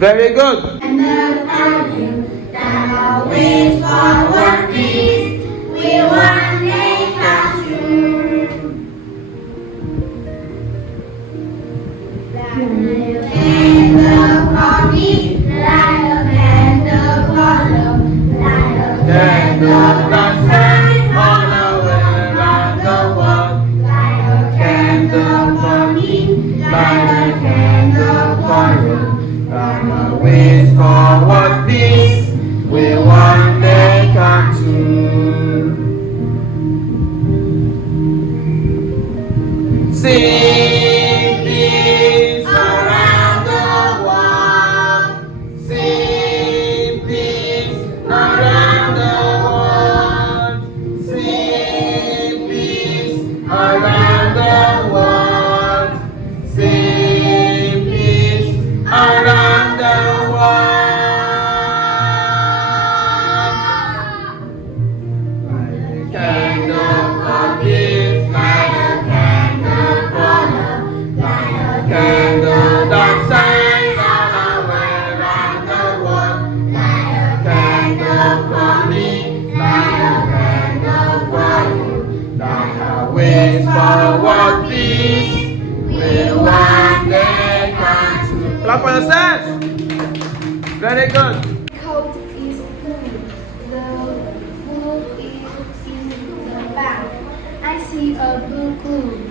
Very good. And the value that always forward peace will one day come true. Light a candle for me, light a candle for love, light a candle that shines all around the world. Light a candle for me, light a candle for love. Always forward peace will one day come true. Sing peace around the world. Sing peace around the world. Sing peace around the world. Sing peace around the world. Light a candle for peace, light a candle for love, light a candle that shines all around the world. Light a candle for me, light a candle for you. That always forward peace will one day come true. Clap for yourselves. Very good. Coat is blue, the blue is in the back. I see a blue glue.